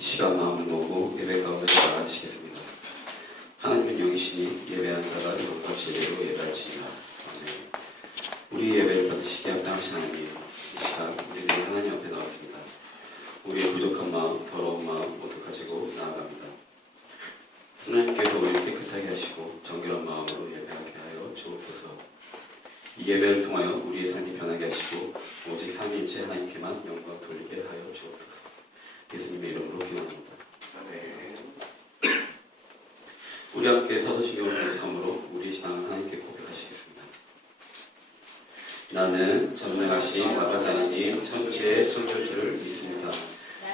시간 마음을 모으고 예배 가운데 나아가시겠습니다. 하나님은 영이시니 예배한 자가 이것과 제대로 예배하시리라. 우리 예배를 받으시기에 합당하신 하나님, 이 시간 우리들이 하나님 앞에 나왔습니다. 우리의 부족한 마음, 더러운 마음 모두 가지고 나아갑니다. 하나님께서 우리를 깨끗하게 하시고 정결한 마음으로 예배하게 하여 주옵소서. 이 예배를 통하여 우리의 삶이 변하게 하시고 오직 삼위일체 하나님께만 영광 돌리게 하여 주옵소서. 예수님의 이름으로 기도합니다. 아멘. 우리 함께 사도신경을 고백함으로 우리 신앙을 하나님께 고백하시겠습니다. 나는 전능하신 아버지 하나님 천지의 창조주를 믿습니다.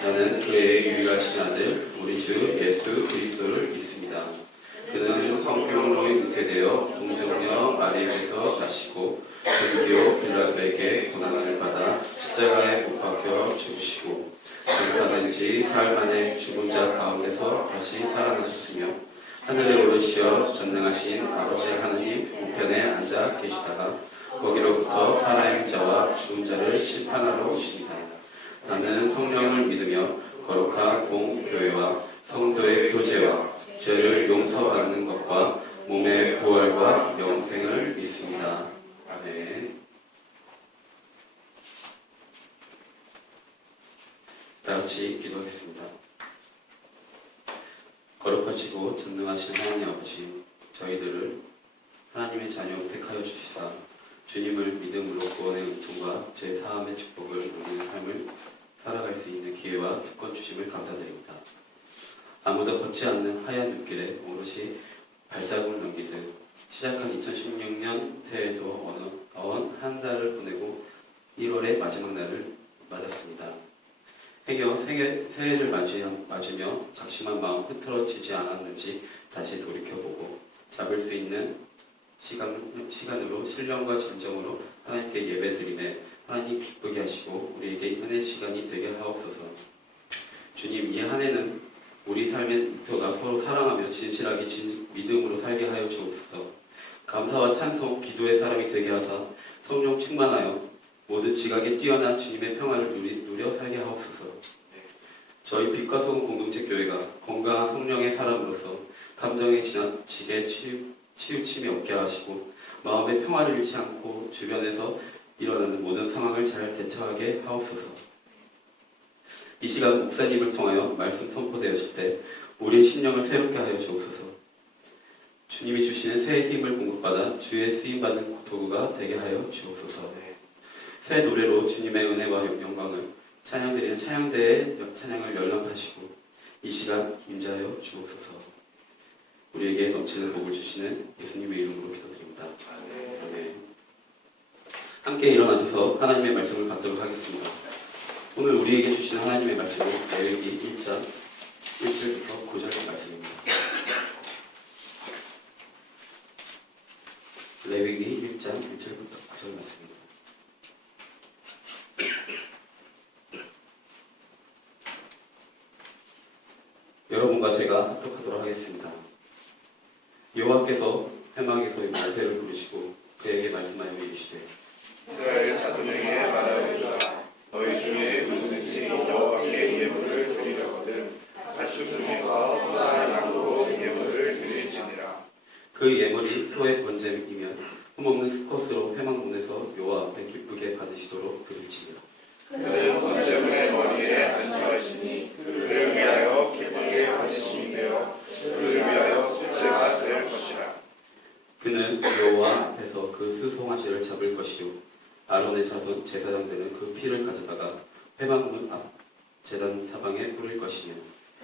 나는 그의 유일하신 아들 우리 주 예수 그리스도를 믿습니다. 그는 성령으로 잉태되어 동정녀 마리아에서 나시고 본디오 빌라도에게 고난을 받아 십자가에 못 박혀 죽으시고 장사된 지 사흘 만에 죽은 자 가운데서 다시 살아나셨으며 하늘에 오르시어 전능하신 아버지 하나님 우편에 앉아 계시다가 거기로부터 살아있는 자와 죽은 자를 심판하러 오십니다. 나는 성령을 믿으며 거룩한 공교회와 성도의 교제와 죄를 용서받는 것과 몸의 부활과 영생을 믿습니다. 아멘. 다같이 기도하겠습니다. 거룩하시고 전능하신 하나님 아버지, 저희들을 하나님의 자녀로 택하여 주시사 주님을 믿음으로 구원의 은총과 제 사함의 축복을 누리는 삶을 살아갈 수 있는 기회와 특권 주심을 감사드립니다. 아무도 걷지 않는 하얀 눈길에 오롯이 발자국을 넘기듯 시작한 2016년 새해에도 어언 한 달을 보내고 1월의 마지막 날을 맞았습니다. 해겨 새해를 맞으며 작심한 마음 흐트러지지 않았는지 다시 돌이켜보고 잡을 수 있는 시간으로 신령과 진정으로 하나님께 예배드리며 하나님 기쁘게 하시고 우리에게 은혜 시간이 되게 하옵소서. 주님, 이 한 해는 우리 삶의 목표가 서로 사랑하며 진실하게 믿음으로 살게 하여 주옵소서. 감사와 찬송, 기도의 사람이 되게 하사 성령 충만하여 모든 지각에 뛰어난 주님의 평화를 누려 살게 하옵소서. 저희 빛과 소금 공동체 교회가 건강한 성령의 사람으로서 감정에 지나치게 치우침이 없게 하시고 마음의 평화를 잃지 않고 주변에서 일어나는 모든 상황을 잘 대처하게 하옵소서. 이 시간 목사님을 통하여 말씀 선포되었을 때 우리의 심령을 새롭게 하여 주옵소서. 주님이 주시는 새의 힘을 공급받아 주의 쓰임받는 도구가 되게 하여 주옵소서. 새 노래로 주님의 은혜와 영광을 찬양드리는 찬양대의 찬양을 열람하시고 이 시간 임자하여 주옵소서. 우리에게 넘치는 복을 주시는 예수님의 이름으로 기도드립니다. 아멘. 함께 일어나셔서 하나님의 말씀을 받도록 하겠습니다. 오늘 우리에게 주시는 하나님의 말씀은 레위기 1장 여러분과 제가 합독하도록 하겠습니다. 여호와께서 회막에서 말세를 부르시고 그에게 말씀하여 이르시되 이스라엘 자손에게 말하리라. 너희 중에 누구든지 여호와께 예물을 드리려거든 가축 중에서 소나 양으로 예물을 드릴지니라. 그 예물이 소의 번제이면 흠없는 수컷으로 회막문에서 여호와 앞에 기쁘게 받으시도록 드릴지니라. 그는 번제물의 머리에 안수하시니 그를 위하여 기쁘게 받으심이 되어 그를 위하여 속죄가 될 것이라. 그는 여호와 앞에서 그 수송아지를 잡을 것이요 아론의 자손 제사장들은 그 피를 가져다가 회막문 앞 제단 사방에 뿌릴 것이며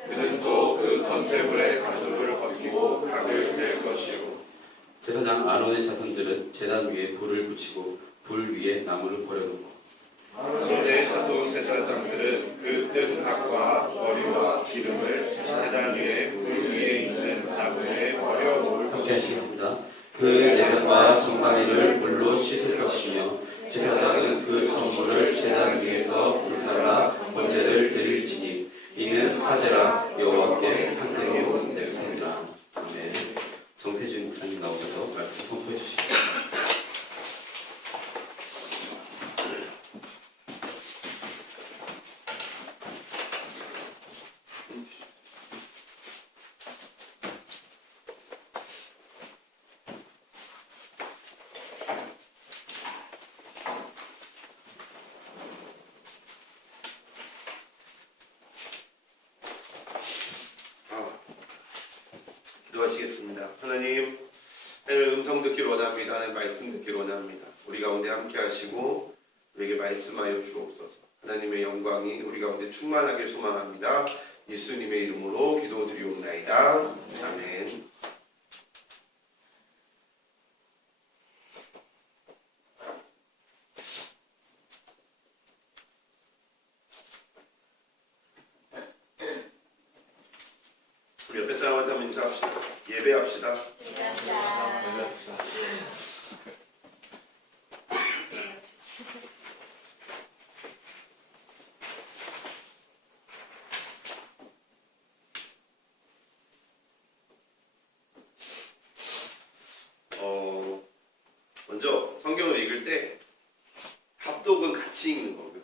그는 또 그 번제물의 가죽을 벗기고 각을 뗄 것이요 제사장 아론의 자손들은 제단 위에 불을 붙이고 불 위에 나무를 버려놓고 아론의 자손 제사장들은 그 뜬 각과 머리와 기름을 제단 위에 불 위에 있는 나무에 버려 놓을 함께 것이요 하시겠습니다. 그 내장과 정강이를 물로 씻을 것이며 제사장은 그 전부를 제단 위에서 불살라 번제를 드릴지니 이는 화제라 여호와께 향대로 내겠습니다. 아멘. 정태준 목사님 나오셔서 말씀 선포해 주시죠. 기도하시겠습니다. 하나님, 하나님의 음성 듣기를 원합니다. 하나님의 말씀 듣기를 원합니다. 우리 가운데 함께 하시고 우리에게 말씀하여 주옵소서. 하나님의 영광이 우리 가운데 충만하길 소망합니다. 예수님의 이름으로 기도드리옵나이다. 아멘. 우리 옆에 사람한테 한번 인사합시다. 예배합시다. 먼저 성경을 읽을 때 합독은 같이 읽는 거고요.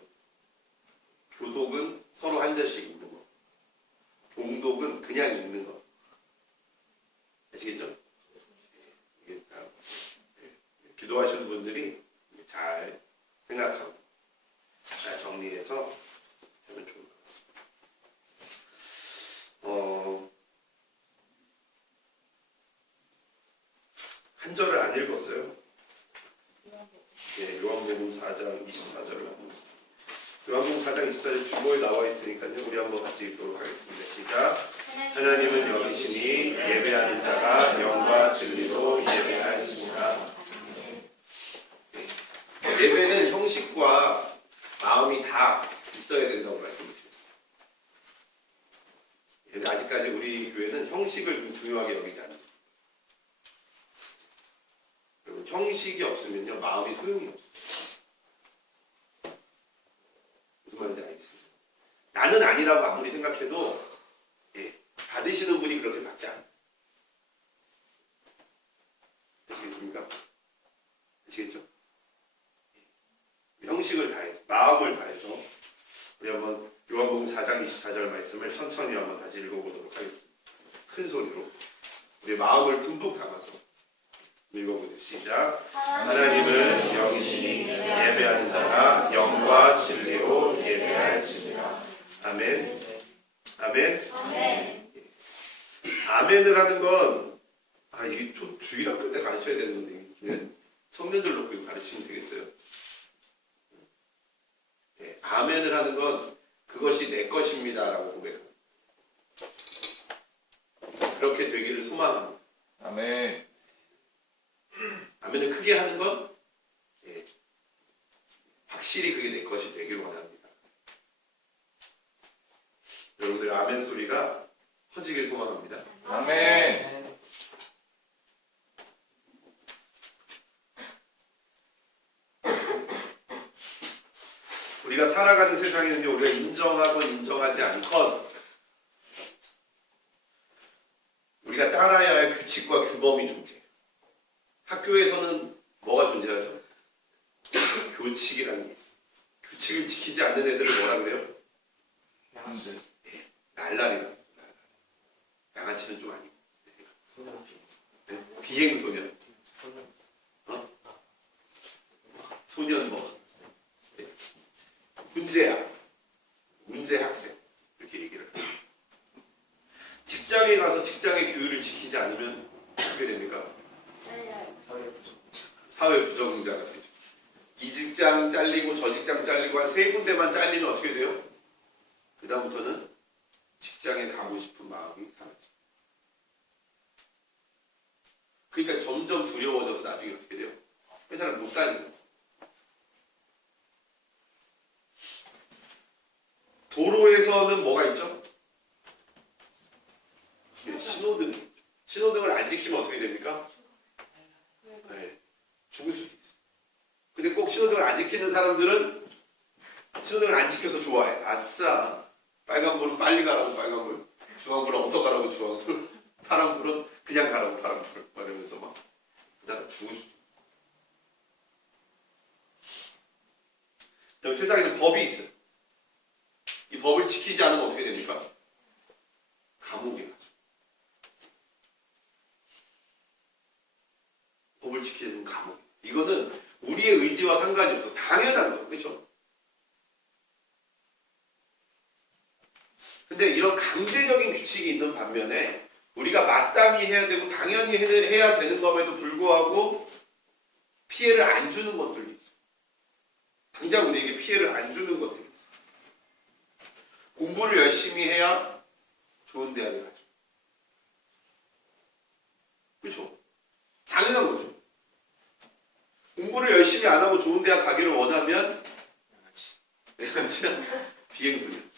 교독은 서로 한 절씩 읽는 거. 봉독은 그냥 읽는 거. 아시겠죠? 이게 다 기도하시는 분들이 잘 생각하고 잘 정리해서 하면 좋을 것 같습니다. 한 절을 안 읽었어요. 요한복음 4장 24절을 한번 요한복음 4장 24절 주보에 나와 있으니까요. 우리 한번 같이 읽도록 하겠습니다. 시작. 하나님은 영이시니 예배하는 자가 영과 진리로 예배하시니라. 예배는 형식과 마음이 다 있어야 된다고 말씀드렸어요. 아직까지 우리 교회는 형식을 좀 중요하게 여기지 않아요. 여러분, 형식이 없으면요 마음이 소용이 없어요. 무슨 말인지 알겠습니다. 나는 아니라고 아무리 생각해도 받으시는 분이 그렇게 받지 않아요. 아시겠습니까? 아시겠죠? 형식을 다해서 마음을 다해서 우리 한번 요한복음 4장 24절 말씀을 천천히 한번 다시 읽어보도록 하겠습니다. 큰 소리로 우리 마음을 듬뿍 담아서 읽어보세요. 시작. 하나님은 영이시니 예배하는 자가 영과 진리로 예배할지니라. 아멘. 아멘. 아멘. 아멘을 하는 건 이게 주일학교 때 가르쳐야 되는데 청년들 놓고 가르치면 되겠어요. 아멘을 하는 건 그것이 내 것입니다라고 고백합니다. 그렇게 되기를 소망합니다. 아멘. 아멘을 크게 하는 건 확실히 그게 내 것이 되기를 원합니다. 여러분들 아멘 소리가 커지길 소망합니다. 아멘. 우리가 살아가는 세상에는요, 우리가 인정하건 인정하지 않건 날라리다. 양아치는 좀 아니고. 네? 비행소년. 소년 뭐. 네. 문제 학생. 이렇게 얘기를 해요. 직장에 가서 직장의 규율을 지키지 않으면 어떻게 됩니까? 사회 부적응자가 되죠. 이 직장 잘리고 저 직장 잘리고 한 3군데만 잘리면 어떻게 돼요? 그 다음부터는 직장에 가고 싶은 마음이 사라져요. 그러니까 점점 두려워져서 나중에 어떻게 돼요? 회사를 못 다니는 거예요. 도로에서는 뭐가 있죠? 신호등을 안 지키면 어떻게 됩니까? 네, 죽을 수도 있어요. 근데 꼭 신호등을 안 지키는 사람들은 신호등을 안 지켜서 좋아해. 아싸, 빨간불은 빨리 가라고 빨간불, 주황불은 어서 가라고 주황불, 파란불은 그냥 가라고 파란불 말하면서 막 그다음 죽을 수도 있어요. 세상에는 법이 있어요. 이 법을 지키지 않으면 어떻게 됩니까? 감옥에 가죠. 법을 지키지 않으면 감옥. 이거는 우리의 의지와 상관이 없어. 당연한 거죠. 그렇죠? 근데 이런 강제적인 규칙이 있는 반면에 우리가 마땅히 해야 되고 당연히 해야 되는 것에도 불구하고 피해를 안 주는 것들이 있어요. 당장 우리에게 피해를 안 주는 것들이 있어요. 공부를 열심히 해야 좋은 대학에 가죠. 그렇죠? 당연한 거죠. 공부를 열심히 안 하고 좋은 대학 가기를 원하면 비행소년.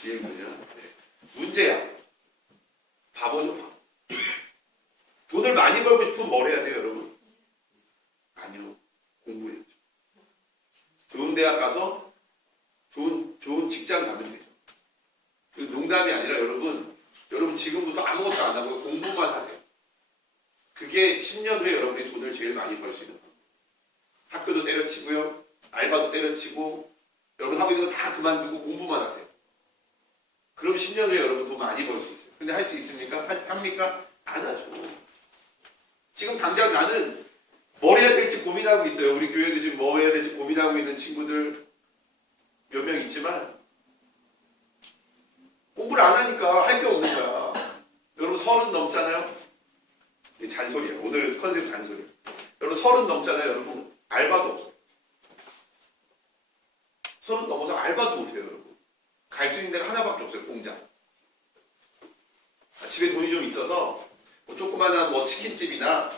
비행소년. 네. 문제야. 바보죠, 바보. 돈을 많이 벌고 싶으면 뭘 해야 돼요, 여러분? 아니요. 공부해야죠. 좋은 대학 가서 좋은 직장 가면 되죠. 농담이 아니라 여러분 지금부터 아무것도 안 하고 공부만 하세요. 그게 10년 후에 여러분이 돈을 제일 많이 벌 수 있는 겁니다. 학교도 때려치고요. 알바도 때려치고 여러분 하고 있는 거 다 그만두고 공부만 하세요. 그럼 10년 후에 여러분 돈 많이 벌 수 있어요. 근데 할 수 있습니까? 합니까? 안 하죠. 지금 당장 나는 뭘 해야 될지 고민하고 있어요. 우리 교회도 지금 뭐 해야 될지 고민하고 있는 친구들 몇 명 있지만 공부를 안 하니까 할 게 없는 거야. 여러분 30 넘잖아요. 잔소리야. 오늘 컨셉 잔소리. 여러분 30 넘잖아요. 여러분 알바도 없어요. 30 넘어서 알바도 못해요. 여러분. 갈 수 있는 데가 하나밖에 없어요. 공장. 집에 돈이 좀 있어서 뭐 조그마한 뭐 치킨집이나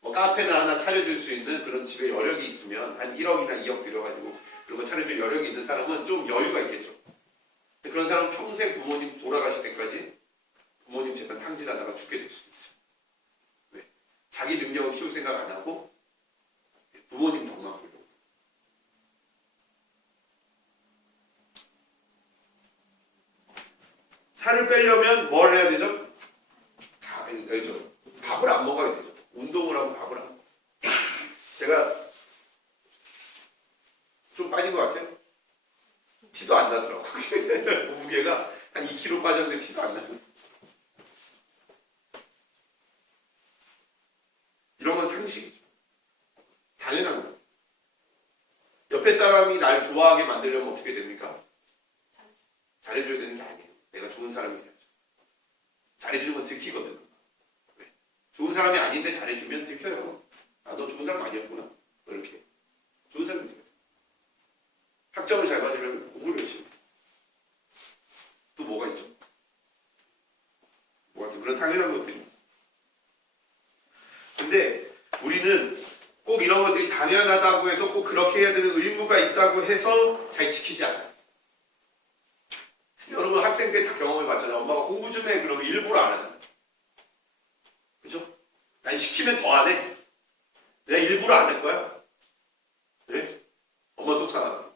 뭐 카페나 하나 차려줄 수 있는 그런 집에 여력이 있으면 한 1억이나 2억 들여가지고 그런 거 차려줄 여력이 있는 사람은 좀 여유가 있겠죠. 그런 사람은 평생 부모님 돌아가실 때까지 부모님 재산 탕진하다가 죽게 될 수도 있어요. 왜? 자기 능력을 키울 생각 안 하고 부모님 덕만 보려고. 살을 빼려면 뭘 해야 되죠? 밥을 안 먹어야 되죠. 운동을 하고 밥을 안 먹어요. 제가 좀 빠진 것 같아요. 티도 안 나더라고. 몸무게가 한 2kg 빠졌는데 티도 안 나요. 이런 건 상식이죠. 당연한 거예요. 옆에 사람이 날 좋아하게 만들려면 어떻게 됩니까? 잘해줘야 되는 게 아니에요. 내가 좋은 사람이 돼야죠. 잘해주는 건 들키거든. 왜? 좋은 사람이 아닌데 잘해주면 들켜요. 아, 너 좋은 사람 아니었구나. 이렇게. 좋은 사람이 돼요. 학점을 잘 받으려면 공부를 열심히 해요. 또 뭐가 있죠? 뭐 같은 그런 당연한 것들이 있어요. 근데 우리는 꼭 이런 것들이 당연하다고 해서 꼭 그렇게 해야 되는 의무가 있다고 해서 잘 지키지 않아요. 여러분 학생 때 다 경험해 봤잖아요. 엄마가 공부 좀 해. 그러면 일부러 안 하잖아요. 그죠? 난 시키면 더 안 해. 내가 일부러 안 할 거야. 네? 엄마 속상하다.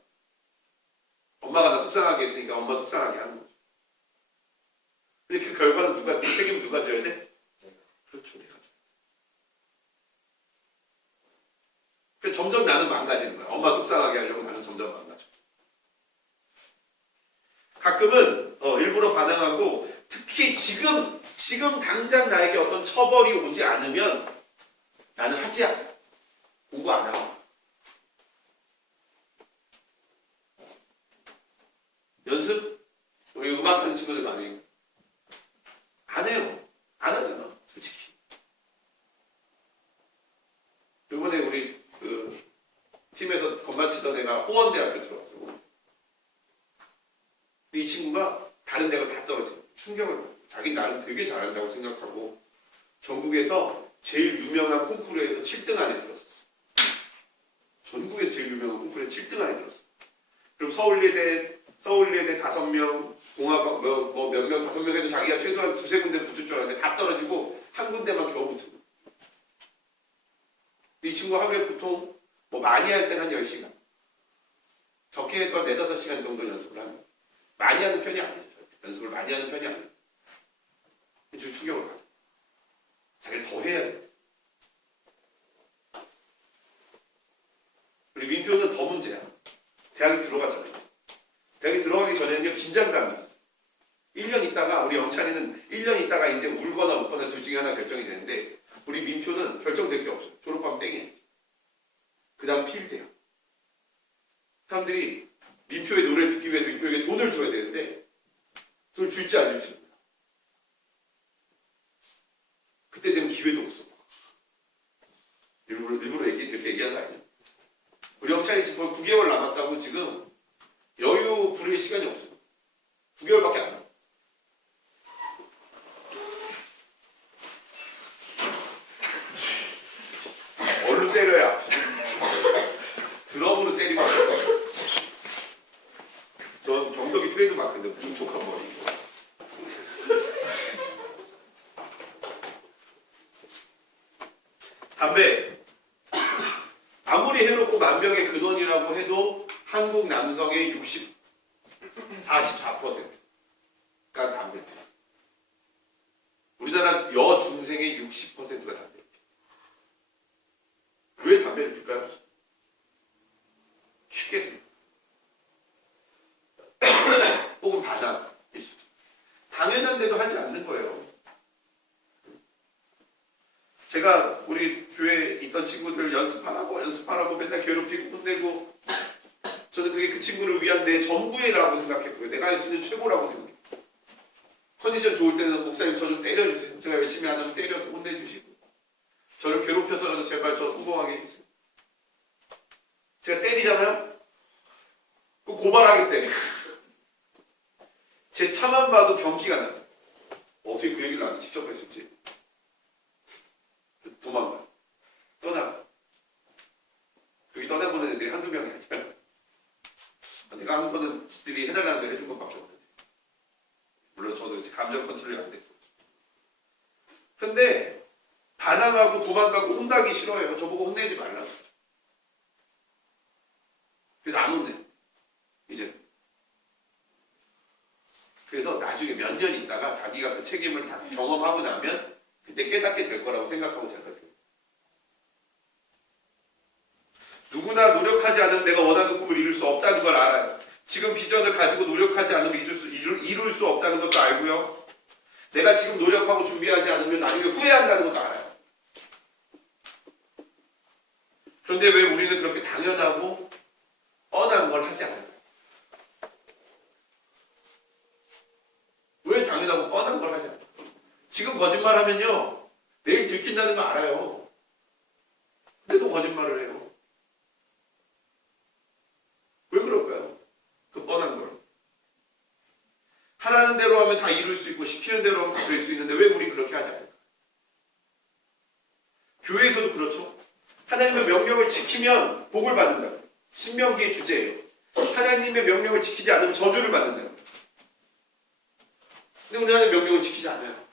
엄마가 나 속상하게 했으니까 엄마 속상하게 하는 거죠. 근데 그 결과는 그 책임은 누가 져야 돼? 그렇죠. 내가. 그러니까 점점 나는 망가지는 거야. 엄마 속상하게 하려고 나는 점점 망가져. 가끔은 일부러 반항 반항하고 특히 지금 당장 나에게 어떤 처벌이 오지 않으면 나는 하지 않아. 공부 안 하고. 연습? 우리 음악하는 친구들 많이 안 해요. 안 하잖아. 솔직히. 이번에 우리 그 팀에서 건반 치던 애가 호원대학교 들어왔어. 이 친구가 다른 데가 다 떨어지고 충격을 받고 자기 나름 되게 잘한다고 생각하고 전국에서 제일 유명한 콩쿠르에서 7등 안에 들었었어. 전국에서 제일 유명한 콩쿠르에 7등 안에 들었어. 그럼 서울예대 5명, 공학 몇 명, 5명 해도 자기가 최소한 두세 군데 붙을 줄 알았는데 다 떨어지고 한 군데만 겨우 붙은. 이 친구 하루에 보통 뭐 많이 할 때는 한 10시간, 적게 해도 4-5시간 정도 연습을 하는. 많이 하는 편이 아니에요. 연습을 많이 하는 편이 아니에요. 지금 충격을 받아요. 자기를 더 해야 돼. 우리 민표는 더 문제야. 대학에 들어가잖아요. 대학에 들어가기 전에는요, 긴장감이 있어요. 1년 있다가, 우리 영찬이는 1년 있다가 이제 울거나 웃거나 둘 중에 하나 결정이 되는데, 우리 민표는 결정될 게 없어요. 졸업하면 땡이에요. 그 다음 필드야. 사람들이 민표의 노래를 듣기 위해 민표에게 돈을 줘야 되는데, 돈을 줄지 안 줄지 몰라. 그때 되면 기회도 없어. 일부러 이렇게 얘기한 거 아니야? 우리 영찬이 지금 9개월 남았다고 지금 여유 부릴 시간이 없어요. 9개월밖에 안 남아. 얼로 때려야 아프지. 드럼으로 때리면 안 돼. 전 정덕이 트레이드 마크인데 촉촉한 머리. 담배. 아무리 해롭고 만병의 근원이라고 해도 한국 남성의 44%가 담배. 우리나라 여중생의 60%가 담배. 왜 담배를 필까요? 쉽게 생각. 혹은 반항일 수도. 당연한 대로 하지 않는 거예요. 제가 우리 교회에 있던 친구들 연습하라고 맨날 괴롭히고 혼내고 저는 그게 그 친구를 위한 내 전부라고 생각했고요. 내가 할 수 있는 최고라고 생각했고 컨디션 좋을 때는 목사님 저 좀 때려주세요. 제가 열심히 안 하면 때려서 혼내주시고 저를 괴롭혀서라도 제발 저 성공하게 해주세요. 제가 때리잖아요? 고발하겠대. 제 차만 봐도 경기가 나요. 어떻게 그 얘기를 나한테 직접 했을지. 도망가. 떠나가. 여기 떠나보는 애들이 한두 명이 아니야. 내가 한 번은 지들이 해달라는 대로 해준 것밖에 없는데. 물론 저도 이제 감정 컨트롤이 안 됐어. 근데 반항하고 도망가고 혼나기 싫어해요. 저보고 혼내지 말라고. 그래서 안 혼내. 이제. 그래서 나중에 몇 년 있다가 자기가 그 책임을 다 경험하고 나면 그때 깨닫게 될 거라고 생각하고 제가 누구나 노력하지 않으면 내가 원하는 꿈을 이룰 수 없다는 걸 알아요. 지금 비전을 가지고 노력하지 않으면 이룰 수 없다는 것도 알고요. 내가 지금 노력하고 준비하지 않으면 나중에 후회한다는 것도 알아요. 그런데 왜 우리는 그렇게 당연하고 뻔한 걸 하지 않아요? 왜 당연하고 뻔한 걸 하지 않아요? 지금 거짓말하면요 내일 들킨다는 거 알아요. 근데도 거짓말을 해요. 왜 그럴까요? 그 뻔한 걸. 하라는 대로 하면 다 이룰 수 있고 시키는 대로 하면 다 될 수 있는데 왜 우리 그렇게 하지 않을까? 교회에서도 그렇죠. 하나님의 명령을 지키면 복을 받는다. 신명기의 주제예요. 하나님의 명령을 지키지 않으면 저주를 받는다. 근데 우리 하나님의 명령을 지키지 않아요.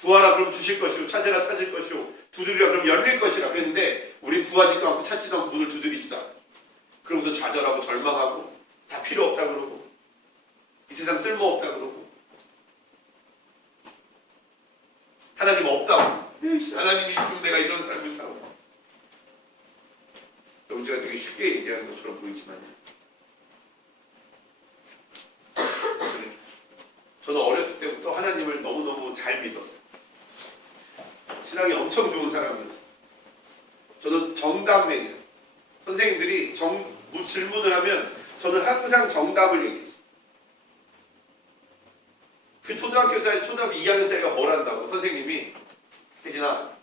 구하라 그럼 주실 것이요 찾으라 찾을 것이요 두드리라 그럼 열릴 것이라 그랬는데 우리 구하지도 않고 찾지도 않고 문을 두드리지도 않아요. 그러면서 좌절하고 절망하고 다 필요 없다 그러고 이 세상 쓸모없다 그러고 하나님 없다고 하나님이 있으면 내가 이런 삶을 살고 여러분 제가 되게 쉽게 얘기하는 것처럼 보이지만 저는 어렸을 때부터 하나님을 너무너무 잘 믿었어요. 신앙이 엄청 좋은 사람이었어요. 저는 정답맨이었어요. 선생님들이 질문을 하면 저는 항상 정답을 얘기했어요. 그 초등학교 2학년짜리가 뭘 한다고 선생님이 혜진아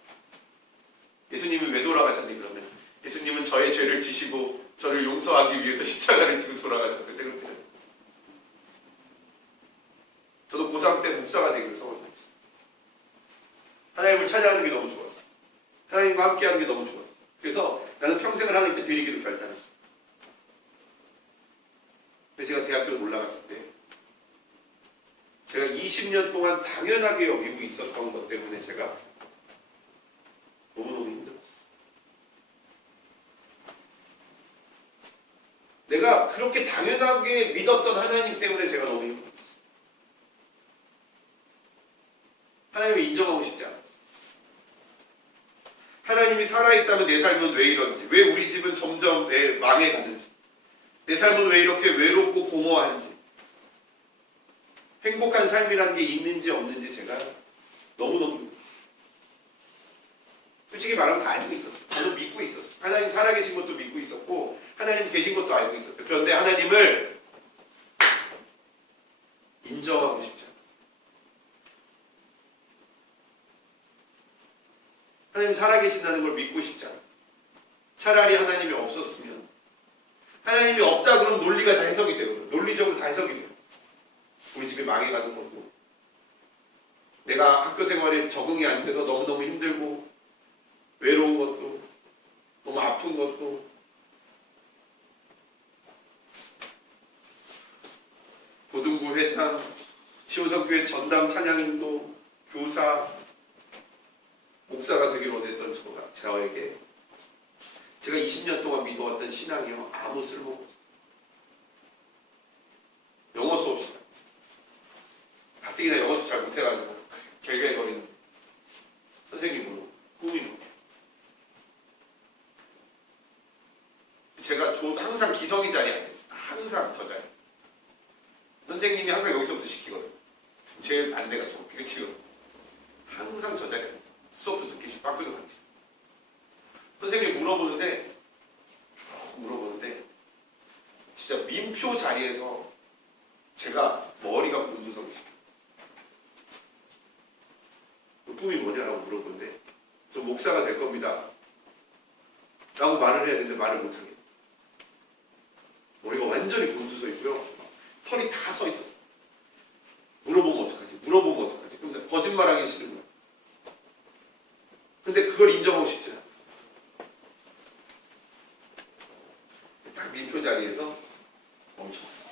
예수님이 왜 돌아가셨니? 그러면 예수님은 저의 죄를 지시고 저를 용서하기 위해서 십자가를 지고 돌아가셨어요. 그때 그렇게 됐어요. 저도 고3 때 목사가 되기로 소원했어요. 하나님을 찾아가는 게 너무 좋았어요. 하나님과 함께하는 게 너무 좋았어요. 그래서 나는 평생을 하나님께 드리기로 결단했어요. 근데 제가 대학교에 올라갔을 때 제가 20년 동안 당연하게 여기고 있었던 것 때문에 제가 너무너무 힘들었어요. 내가 그렇게 당연하게 믿었던 하나님 때문에 제가 너무 힘들었어요. 하나님을 인정하고 싶지 않았어요. 하나님이 살아있다면 내 삶은 왜 이런지, 왜 우리 집은 점점 왜 망해가는지, 내 삶은 왜 이렇게 외롭고 공허한지, 행복한 삶이라는 게 있는지 없는지 제가 너무너무 솔직히 말하면 다 알고 있었어요. 저는 믿고 있었어요. 하나님 살아계신 것도 믿고 있었고 하나님 계신 것도 알고 있었어요. 그런데 하나님을 인정하고 싶지 않아요. 하나님 살아계신다는 걸 믿고 싶지 않아요. 차라리 하나님이 없었으면 하나님이 없다 그러면 논리가 다 해석이 되거든요. 논리적으로 다 해석이 돼요. 우리 집이 망해가는 것도 내가 학교 생활에 적응이 안 돼서 너무너무 힘들고 외로운 것도 너무 아픈 것도 고등부 회장, 시호성교회 전담 찬양인도, 교사, 목사가 되기를 원했던 저에게 제가 20년 동안 믿어왔던 신앙이요 아무 쓸모없어요. 영어 수업 시간 가뜩이나 영어도 잘 못해가지고 개개거리는 선생님으로 꾸미는 제가 항상 기성이 자리에 앉아있어요. 항상 저 자리에 선생님이 항상 여기서부터 시키거든요. 제일 반대가 저 지금 항상 저 자리에 앉아있어요. 수업도 듣기 싫고 학교도 가기 싫고 선생님이 물어보는데 진짜 민표 자리에서 제가 머리가 곤두서기 싫어요. 그 꿈이 뭐냐라고 물어보는데 저 목사가 될 겁니다 라고 말을 해야 되는데 말을 못하게 머리가 완전히 곤두서 있고요. 털이 다 서 있었어요. 물어보면 어떡하지? 그럼 거짓말하기 싫은 거예요. 근데 그걸 인정하고 싶지 않아요. 딱 민표 자리에서 멈췄어요.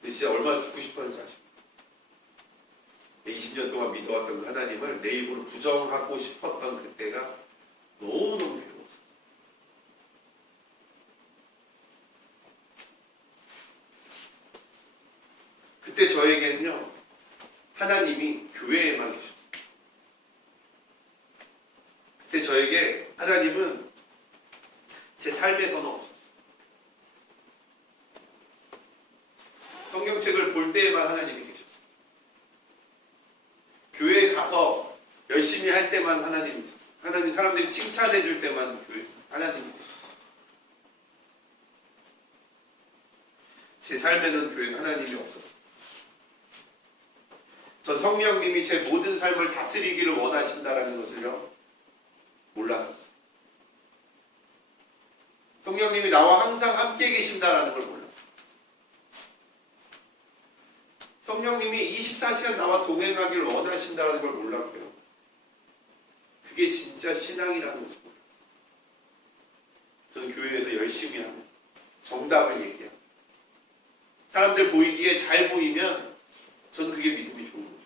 근데 진짜 얼마나 죽고 싶었는지 아십니까? 20년 동안 믿어왔던 하나님을 내 입으로 부정하고 싶었던 그때가 너무너무 괴로웠어요. 그때 저에게는요 하나님이 교회에만 계셨어요. 그때 저에게 하나님은 제 삶에서는 없었어요. 성경책을 볼 때에만 하나님이 계셨어요. 교회에 가서 열심히 할 때만 하나님이 있었어요. 하나님 사람들이 칭찬해 줄 때만 하나님이 계셨어요. 제 삶에는 교회 하나님이 없었어요. 저 성령님이 제 모든 삶을 다스리기를 원하신다라는 것을요 몰랐었어요. 성령님이 나와 항상 함께 계신다라는 걸 몰랐어요. 성령님이 24시간 나와 동행하기를 원하신다는 걸 몰랐고요. 그게 진짜 신앙이라는 것을 몰랐어요. 저는 교회에서 열심히 하고 정답을 얘기하고 사람들 보이기에 잘 보이면 저는 그게 믿음이 좋은 거죠.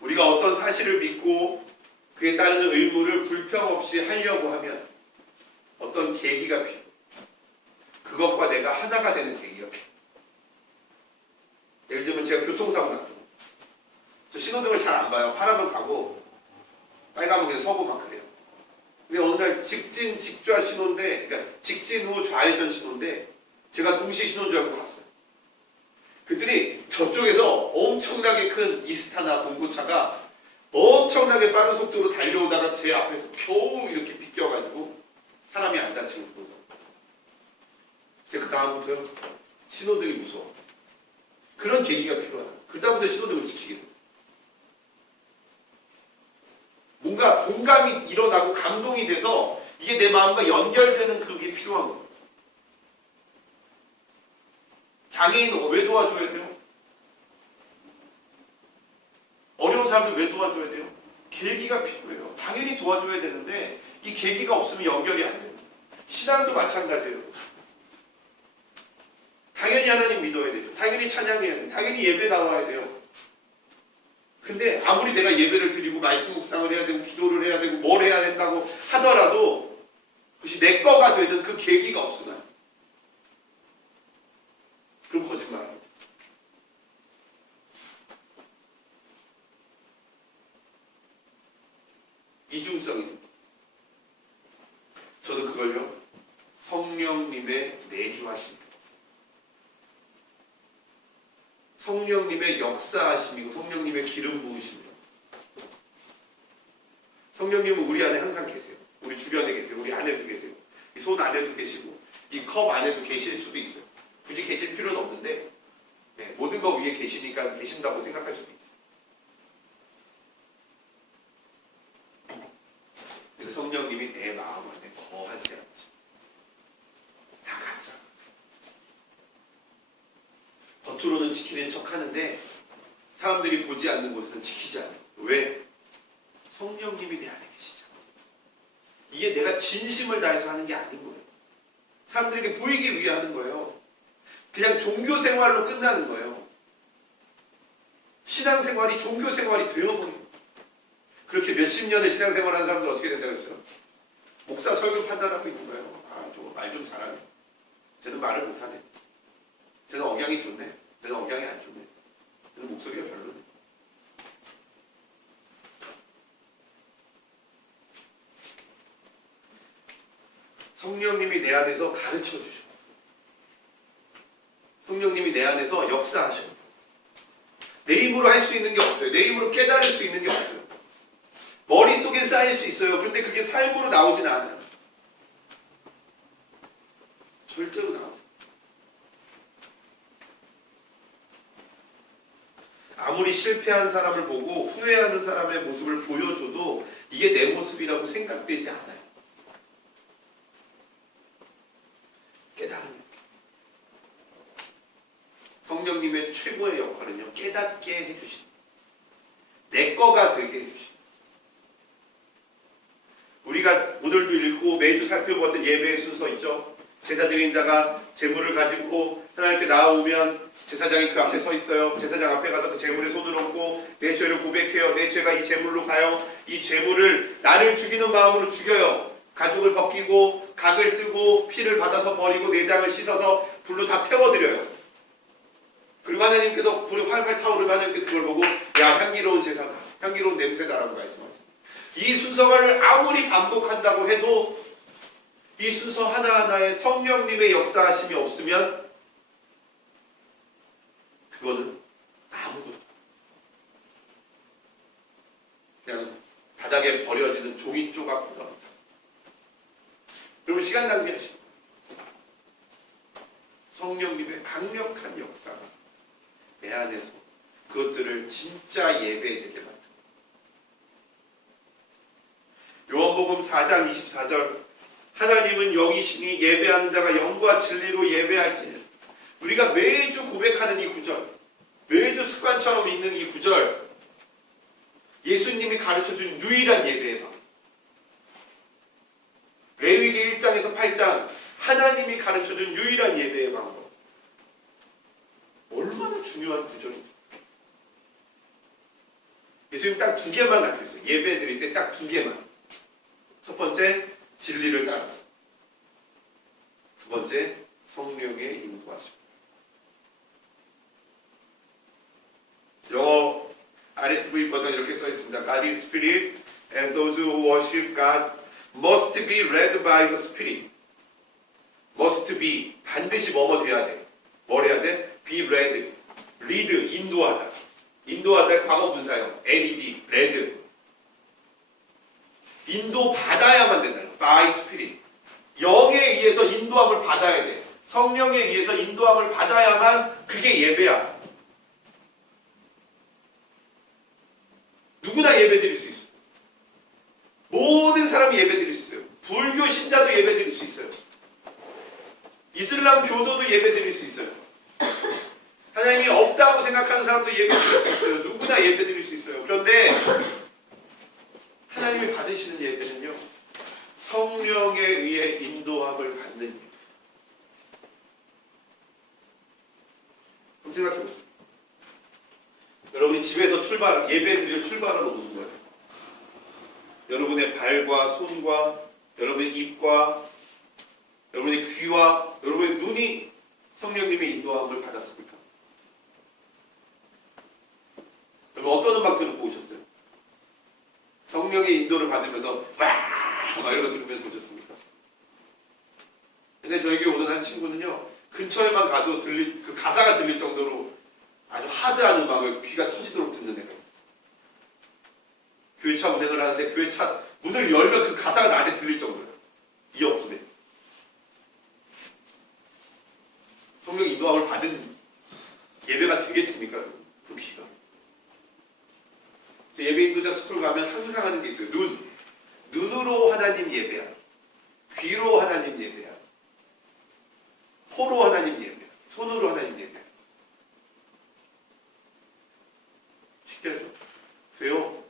우리가 어떤 사실을 믿고 그에 따르는 의무를 불평 없이 하려고 하면 어떤 계기가 필요해요. 그것과 내가 하나가 되는 계기가 필요해요. 예를 들면 제가 교통사고 났던 거. 저 신호등을 잘 안 봐요. 파라면 가고 빨가면 그냥 서고 막 그래요. 근데 어느 날 직진 직좌 신호인데, 그러니까 직진 후 좌회전 신호인데 제가 동시 신호인 줄 알고 갔어요. 그랬더니 저쪽에서 엄청나게 큰 이스타나 봉고차가 엄청나게 빠른 속도로 달려오다가 제 앞에서 겨우 이렇게 비껴가지고 사람이 안 다치고 그러고. 제가 그 다음부터요 신호등이 무서워. 그런 계기가 필요하다. 그다음부터 신호등을 지키게 돼요. 뭔가 공감이 일어나고 감동이 돼서 이게 내 마음과 연결되는 그게 필요한 거예요. 장애인 왜 도와줘야 돼요? 어려운 사람들 왜 도와줘야 돼요? 계기가 필요해요. 당연히 도와줘야 되는데 이 계기가 없으면 연결이 안 돼요. 신앙도 마찬가지예요. 당연히 하나님 믿어야 되죠. 당연히 찬양해야 돼요. 당연히 예배 나와야 돼요. 근데 아무리 내가 예배를 드리고 말씀 묵상을 해야 되고 기도를 해야 되고 뭘 해야 된다고 하더라도 그것이 내 거가 되는 그 계기가 없으면 그럼 거짓말이에요. 이중성이 생깁니다. 저도 그걸요 성령님의 내주하심, 성령님의 역사하심이고 성령님의 기름 부으심이에요. 성령님은 우리 안에 항상 계세요. 우리 주변에 계세요. 우리 안에도 계세요. 이 손 안에도 계시고 이 컵 안에도 계실 수도 있어요. 굳이 계실 필요는 없는데 모든 거 위에 계시니까 계신다고 생각할 수도 있어요. 그 성령님이 내 마음 안에 거하지 않죠. 다 가짜. 겉으로는 지키는 척 하는데 사람들이 보지 않는 곳에서는 지키지 않아요. 왜? 성령님이 내 안에 계시잖아. 이게 내가 진심을 다해서 하는 게 아닌 거예요. 사람들에게 보이기 위해 하는 거예요. 그냥 종교 생활로 끝나는 거예요. 신앙생활이 종교 생활이 되어버려요. 그렇게 몇십 년의 신앙생활 하는 사람들 어떻게 된다고 했어요? 목사 설교 판단하고 있는 거예요. 아, 저거 말 좀 잘하네. 쟤는 말을 못하네. 쟤는 억양이 좋네. 쟤는 억양이 안 좋네. 쟤는 목소리가 별로네. 성령님이 내 안에서 가르쳐 주셔. 성령님이 내 안에서 역사하셔. 내 힘으로 할 수 있는 게 없어요. 내 힘으로 깨달을 수 있는 게 없어요. 머릿속에 쌓일 수 있어요. 그런데 그게 삶으로 나오진 않아요. 절대로 나오지 않아요. 아무리 실패한 사람을 보고 후회하는 사람의 모습을 보여줘도 이게 내 모습이라고 생각되지 않아요. 깨달음. 성령님의 최고의 역할은요, 깨닫게 해주신, 내 거가 되게 해주신. 우리가 오늘도 읽고 매주 살펴보았던 예배의 순서 있죠. 제사 드린 자가 제물을 가지고 하나님께 나아오면 제사장이 그 앞에 서 있어요. 제사장 앞에 가서 그 제물에 손을 얹고 내 죄를 고백해요. 내 죄가 이 제물로 가요. 이 제물을 나를 죽이는 마음으로 죽여요. 가죽을 벗기고 각을 뜨고 피를 받아서 버리고 내장을 씻어서 불로 다 태워드려요. 그리고 하나님께서 불이 활활 타오르면 하나님께서 그걸 보고 야, 향기로운 제사다, 향기로운 냄새다라고 말씀하십니다. 이 순서를 아무리 반복한다고 해도 이 순서 하나하나에 성령님의 역사하심이 없으면 그거는 아무것도 그냥 바닥에 버려지는 종이 조각보다. 여러분, 시간 낭비하시죠. 성령님의 강력한 역사가 내 안에서 그것들을 진짜 예배되게 만듭니다. 요한복음 4장 24절, 하나님은 영이시니 예배하는 자가 영과 진리로 예배할지니. 우리가 매주 고백하는 이 구절, 매주 습관처럼 읽는 이 구절, 예수님이 가르쳐준 유일한 예배의 방법. 레위기 1장에서 8장, 하나님이 가르쳐준 유일한 예배의 방법. 얼마나 중요한 구절입니까? 예수님 딱 두 개만 가르쳐 있어요. 예배 드릴 때 딱 두 개만. 첫 번째, 진리를 따라서. 두 번째, 성령의 인도하심. 영어 RSV 버전 이렇게 써 있습니다. God is spirit and those who worship God must be led by the Spirit. must be 반드시 뭐뭐 돼야 돼. 뭘 해야 돼? be led. lead 인도하다. 인도하다 과거 분사형 led led. 인도 받아야만 된다. by Spirit. 영에 의해서 인도함을 받아야 돼. 성령에 의해서 인도함을 받아야만 그게 예배야. 누구나 예배 드릴 수 있어. 모든 사람이 예배 드릴 수 있어요. 불교 신자도 예배 드릴 수 있어요. 이슬람 교도도 예배 드릴 수 있어요. 하나님이 없다고 생각하는 사람도 예배 드릴 수 있어요. 누구나 예배 드릴 수 있어요. 그런데 하나님이 받으시는 예배는요, 성령에 의해 인도함을 받는 예배. 그럼 생각해보세요. 여러분이 집에서 예배 드릴 출발하러 오는 거예요. 여러분의 발과 손과 여러분의 입과 여러분의 귀와 여러분의 눈이 성령님의 인도함을 받았습니까? 여러분 어떤 음악 듣고 오셨어요? 성령의 인도를 받으면서 막 이런 거 들으면서 오셨습니까? 근데 저에게 오는 한 친구는요, 근처에만 가도 그 가사가 들릴 정도로 아주 하드한 음악을 귀가 터지도록 듣는 애가 있어요. 교회차 운행을 하는데 교회차 문을 열면 그 가사가 나한테 들릴 정도예요. 이어폰에. 성령 인도함을 받은 예배가 되겠습니까? 그 귀가. 예배 인도자 스쿨 가면 항상 하는 게 있어요. 눈으로 하나님 예배야. 귀로 하나님 예배야. 코로 하나님 예배야. 손으로 하나님 예배야. 쉽게 하죠? 돼요?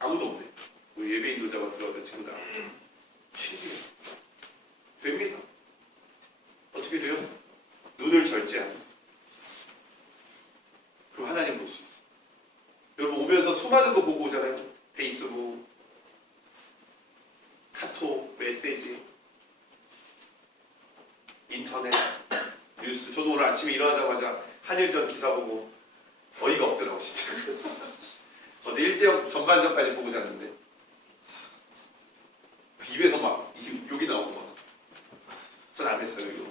아무도 없네. 우리 예배 인도자가 들어왔던 친구들 아무도. 신기해요. 됩니다. 어떻게 돼요? 눈을 절제하면. 그럼 하나님 볼 수 있어요. 여러분 오면서 수많은 거 보고 오잖아요. 페이스북, 카톡, 메시지, 인터넷, 뉴스. 저도 오늘 아침에 일어나자마자 한일전 기사 보고 어이가 없더라고 진짜. 어제 1대0 전반전까지 보고 잤는데 입에서 막 욕이 나오고 막. 전 안 했어요 이거.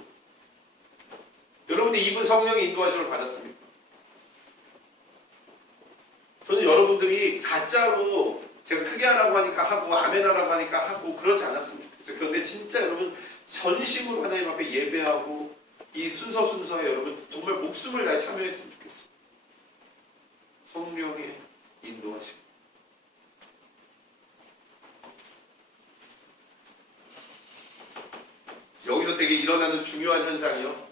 여러분이 입은 성령의 인도하심을 받았습니까? 저는 여러분들이 가짜로 제가 크게 하라고 하니까 하고 아멘 하라고 하니까 하고 그러지 않았으면 좋겠어요. 그런데 진짜 여러분 전심으로 하나님 앞에 예배하고 이 순서에 여러분 정말 목숨을 다해 참여했으면 좋겠어요. 성령의 인도하심. 여기서 되게 일어나는 중요한 현상이요.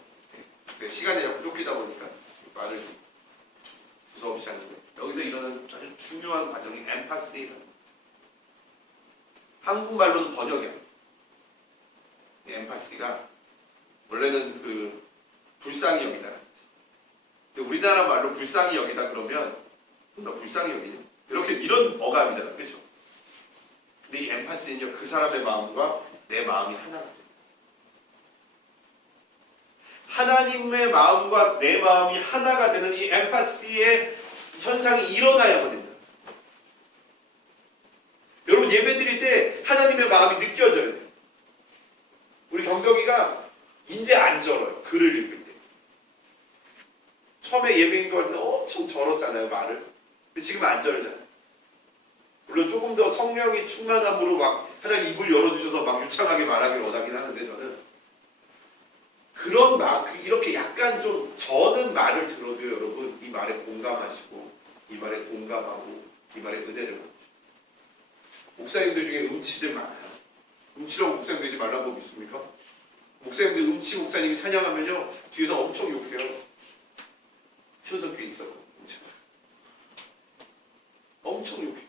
시간에 자꾸 쫓기다 보니까 말을 무서없이 하는데 여기서 일어나는 아주 중요한 과정이 엠파시라는 한국말로는 번역이야. 엠파시가 원래는 그 불쌍히 여기다. 근데 우리나라 말로 불쌍히 여기다 그러면 나 불쌍히 여기냐? 이런 어감이잖아, 그렇죠? 근데 이 엠파시는요, 그 사람의 마음과 내 마음이 하나가 돼. 하나님의 마음과 내 마음이 하나가 되는 이 엠파시의 현상이 일어나야만 된다. 여러분 예배 드릴 때 하나님의 마음이 느껴져야 돼요. 우리 경벽이가 이제 안 절어요. 글을 읽을 때. 처음에 예배 인도할 때 엄청 절었잖아요, 말을. 근데 지금 안 절잖아요. 물론 조금 더 성령이 충만함으로 막 하나님 입을 열어주셔서 막 유창하게 말하길 원하긴 하는데 저는 그런 이렇게 약간 좀 저는 말을 들어도 여러분 이 말에 공감하시고 이 말에 동감하고 이 말에 은혜를 받으시고 목사님들 중에 음치들 많아요. 음치라고 목사님 되지 말라고 믿습니까? 목사님들 음치 목사님이 찬양하면요 뒤에서 엄청 욕해요. 튀어서 꽤 있어요. 엄청 욕해요.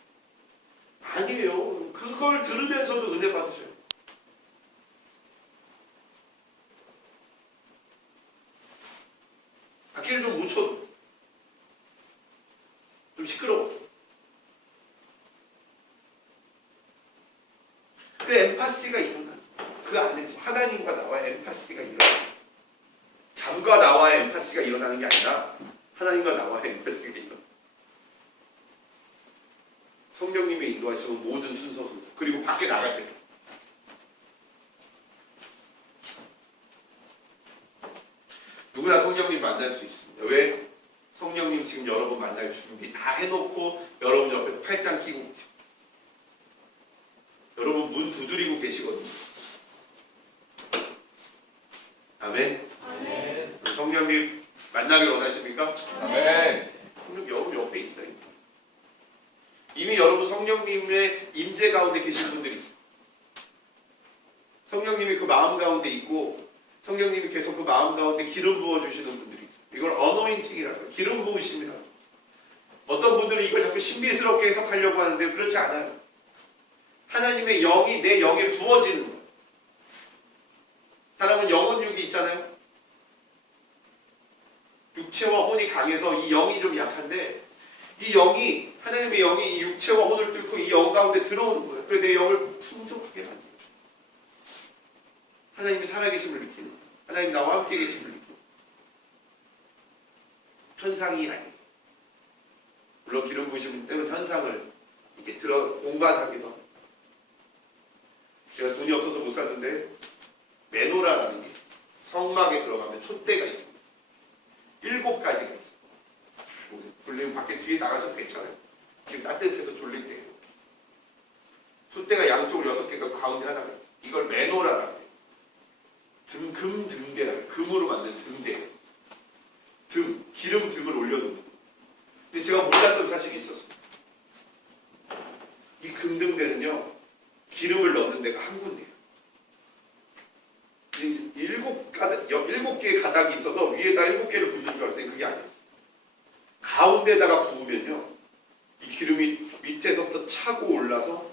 아니에요. 그걸 들으면서도 은혜 받으셔요. 악기를 좀 못 쳐도 좀 시끄러워. 그 엠파시가 일어나. 그 안에서 하나님과 나와의 엠파시가 일어나. 잠과 나와의 엠파시가 일어나는 게 아니라 하나님과 나와의 엠파시가 일어나. 성령님이 인도하시는 모든 순서 그리고 밖에 나갈 때 누구나 성령님 만날 수 있습니다. 왜? 성령님 지금 여러분 만날 준비 다 해놓고 여러분 옆에 팔짱 끼고 계시고 여러분 문 두드리고 계시거든요. 아멘. 아멘. 성령님 만나길 원하십니까? 아멘. 성령 여러분 옆에 있어요. 이미 여러분 성령님의 임재 가운데 계신 분들이 있어요. 성령님이 그 마음 가운데 있고 성령님이 계속 그 마음 가운데 기름 부어주시는 분들이 있어요. 이걸 어노인팅이라고 해요. 기름 부으심이라고. 어떤 분들은 이걸 자꾸 신비스럽게 해석하려고 하는데 그렇지 않아요. 하나님의 영이 내 영에 부어지는 거예요. 사람은 영혼육이 있잖아요. 육체와 혼이 강해서 이 영이 좀 약한데 이 영이 하나님의 영이 이 육체와 혼을 뚫고 이 영 가운데 들어오는 거예요. 그래서 내 영을 풍족하게 만들어요. 하나님이 살아계심을 느끼는 거예요. 하나님 나와 함께 계심을 느끼는 거예요. 현상이 아니에요. 물론 기름 부으시는 때는 현상을 이렇게 공부하기도 합니다. 제가 돈이 없어서 못 샀는데 메노라라는 게 있어요. 성막에 들어가면 촛대가 있습니다. 7가지가 있어요. 졸리면 밖에 뒤에 나가셔도 괜찮아요. 지금 따뜻해서 졸릴 때예요. 촛대가 양쪽으로 6개가 가운데 하나가 있어요. 이걸 메노라라고 해요. 금 등대라고 금으로 만든 등대. 기름 등을 올려놓는 거예요. 근데 제가 몰랐던 사실이 있었어요. 이 금등대는요, 기름을 넣는 데가 한 군데예요. 7개의 가닥이 있어서 위에다 7개를 붓는 줄 알았더니 그게 아니었어요. 가운데다가 부으면요, 이 기름이 밑에서부터 차고 올라서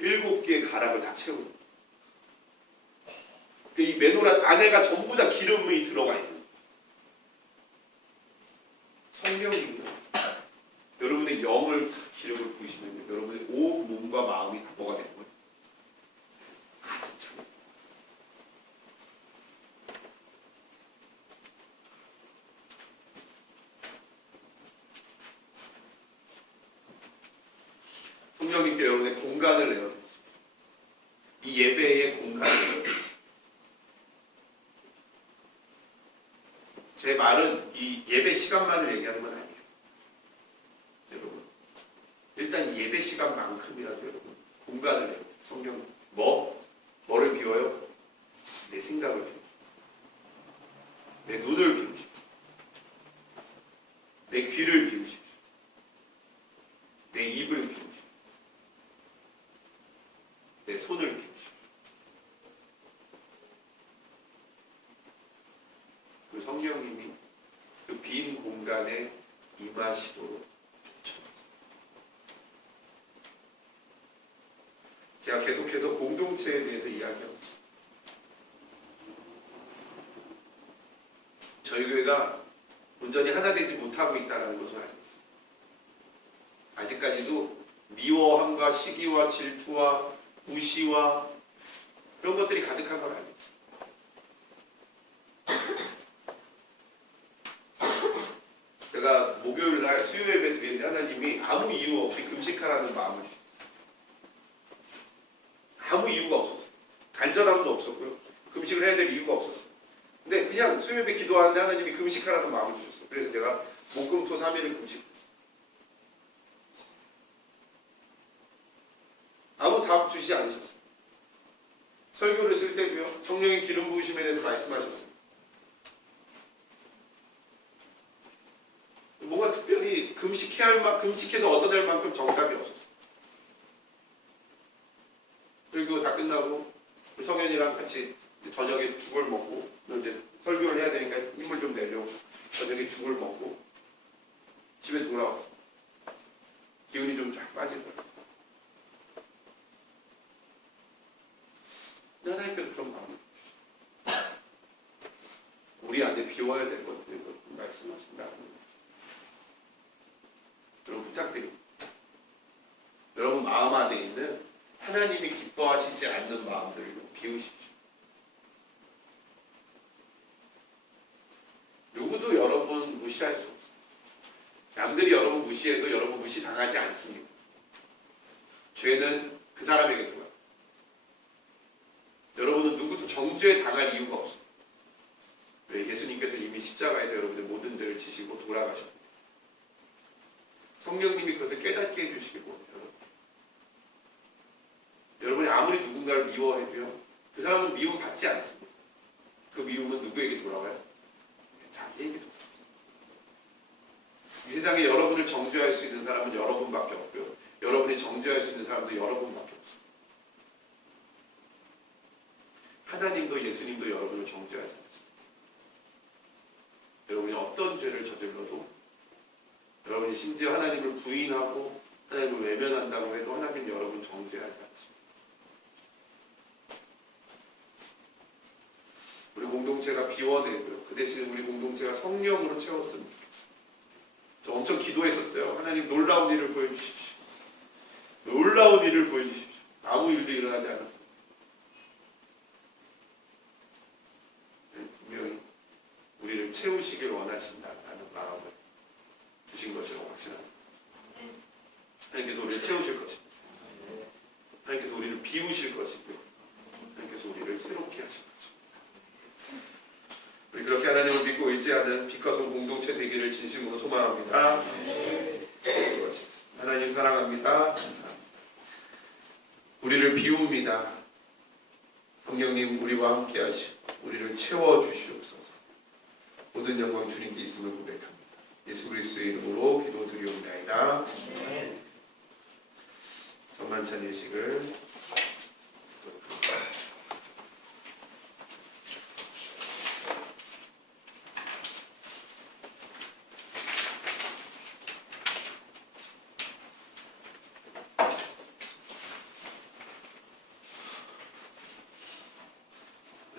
7개의 가락을 다 채우는 거예요. 이 메노라 안에가 전부 다 기름이 들어가 있는 거예요. 성령님요, 여러분의 영을 기름을 부으시면 여러분의 온 몸과 마음이 다 뭐가 되는 거예요? 가득 차요. 성령님께 여러분의 공간을 내어드렸습니다. 이 예배의 공간을 내어드렸습니다. 제 말은 이 예배 시간만을 얘기하는 건 아니에요. 여러분, 일단 예배 시간만큼이라도 여러분 공간을 내요. 성령 뭐를 비워요? 내 생각을 비우십시오. 내 눈을 비우십시오. 내 귀를 비우십시오. 내 입을 비우십시오. 내 손을 비우십시오. 그 성령님이 그 빈 공간에 임하시도록 쫓아옵니다. 제가 계속해서 공동체에 대해서 이야기하고 있습니다. 저희 교회가 온전히 하나 되지 못하고 있다는 것을 알고 있습니다. 아직까지도 미워함과 시기와 질투와 무시와 그런 것들이 가득한 걸 알고 있습니다. 제가 목요일날 수요 예배 드리는데 하나님이 아무 이유 없이 금식하라는 마음을 주셨어요. 아무 이유가 없었어요. 간절함도 없었고요. 금식을 해야 될 이유가 없었어요. 근데 그냥 수요 예배 기도하는데 하나님이 금식하라는 마음을 주셨어요. 그래서 제가 목금토 3일을 금식했어요. 아무 답 주시지 않으셨어요. 설교를 쓸 때도요, 성령의 기름 부으심에 대해서 말씀하셨어요. 뭔가 특별히 금식해야 할 만큼, 금식해서 얻어낼 만큼 정답이 없었어요. 그리고 다 끝나고 성현이랑 같이 저녁에 죽을 먹고, 이제 설교를 해야 되니까 힘을 좀 내려고 저녁에 죽을 먹고 집에 돌아왔어요. 기운이 좀 쫙 빠지더라고요. 하나님께서 좀 마음을 주시죠. 우리 안에 비워야 될 것에 대해서 말씀하신다는 여러분 부탁드립니다. 여러분 마음 안에 있는 하나님이 기뻐하시지 않는 마음들을 비우십시오. 누구도 여러분 무시할 수 없어요. 남들이 여러분 무시해도 여러분 무시당하지 않습니다. 죄는 그 사람에게 들어가요. 여러분은 누구도 정죄에 당할 이유가 없어요. 왜? 예수님께서 이미 십자가에서 여러분의 모든 죄를 지시고 돌아가셨고 성령님이 그것을 깨닫게 해주시고 여러분이 아무리 누군가를 미워해도요 그 사람은 미움 받지 않습니다. 그 미움은 누구에게 돌아와요? 자기에게 돌아와요. 이 세상에 여러분을 정죄할 수 있는 사람은 여러분밖에 없고요. 여러분이 정죄할 수 있는 사람도 여러분밖에 없어요. 하나님도 예수님도 여러분을 정죄하지 않습니다. 여러분이 어떤 죄를 저질러도 여러분이 심지어 하나님을 부인하고 하나님을 외면한다고 해도 하나님은 여러분 정죄하지 않습니다. 우리 공동체가 비워내고요. 그 대신에 우리 공동체가 성령으로 채웠으면 좋겠어요. 저 엄청 기도했었어요. 하나님 놀라운 일을 보여주십시오. 놀라운 일을 보여주십시오. 아무 일도 일어나지 않았어요. 분명히 우리를 채우시길 원하신다라는 마음을 주신 것이라고 확신합니다. 하나님께서 우리를 채우실 것입니다. 하나님께서 우리를 비우실 것이고요. 하나님께서 우리를 새롭게 하실 것입니다. 우리 그렇게 하나님을 믿고 의지하는 빛과 소 공동체 되기를 진심으로 소망합니다. 하나님 사랑합니다. 우리를 비웁니다. 성령님 우리와 함께 하시고 우리를 채워주시옵소서. 모든 영광 주님께 있음을 고백합니다. 예수 그리스도의 이름으로 기도드리옵나이다. 전만찬 예식을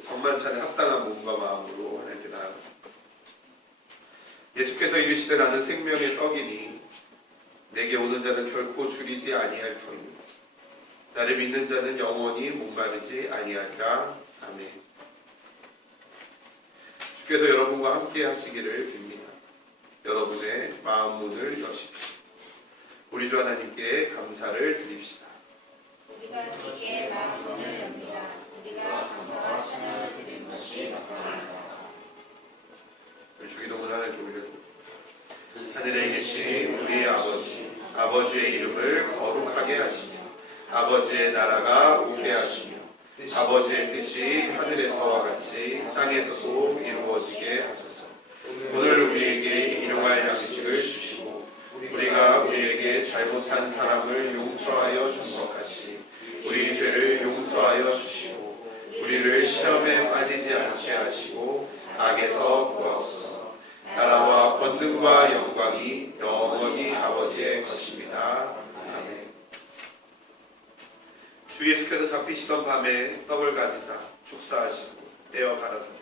성만찬에 합당한 몸과 마음으로 하나님께 나아갑니다. 예수께서 이르시되 나는 생명의 떡이니 내게 오는 자는 결코 줄이지 아니할 터이니 나를 믿는 자는 영원히 목마르지 아니하리라. 아멘. 주께서 여러분과 함께 하시기를 빕니다. 여러분의 마음 문을 여십시오. 우리 주 하나님께 감사를 드립시다. 우리가 주께 마음 문을 엽니다. 우리가 감사와 찬양을 드리는 것이 마땅합니다. 주기도문 하나님께 올려드립니다. 하늘에 계신 우리 아버지, 아버지의 이름을 거룩하게 하시며 아버지의 나라가 오게 하시며 아버지의 뜻이 하늘에서와 같이 땅에서도 이루어지게 하소서. 오늘 우리에게 일용할 양식을 주시고 우리가 우리에게 잘못한 사람을 용서하여 준 것 같이 우리 죄를 용서하여 주시고 우리를 시험에 빠지지 않게 하시고 악에서 구하옵소서. 나라와 권능과 영광이 영원히 아버지의 것입니다. 아멘. 주 예수께서 잡히시던 밤에 떡을 가지사 축사하시고 떼어 가라사대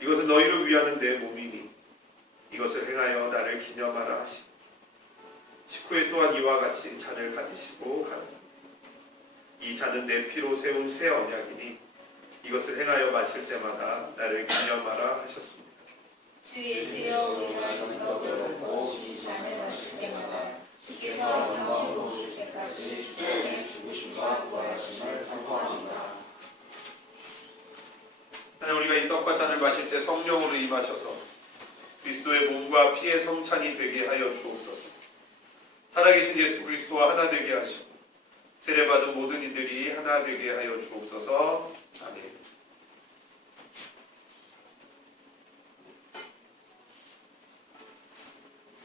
이것은 너희를 위하는 내 몸이니 이것을 행하여 나를 기념하라 하시고 식후에 또한 이와 같이 잔을 가지시고 가라사대 이 잔은 내 피로 세운 새 언약이니 이것을 행하여 마실 때마다 나를 기념하라 하셨습니다. 주 예수여 우리가 이 떡을 먹고 이 잔을 마실 때마다 주께서 영광으로 오실 때까지 주님의 죽으심과 부활하심을 선포합니다. 하나님 우리가 이 떡과 잔을 마실 때 성령으로 임하셔서 그리스도의 몸과 피의 성찬이 되게 하여 주옵소서. 살아계신 예수 그리스도와 하나 되게 하시고 세례받은 모든 이들이 하나 되게 하여 주옵소서. 아멘.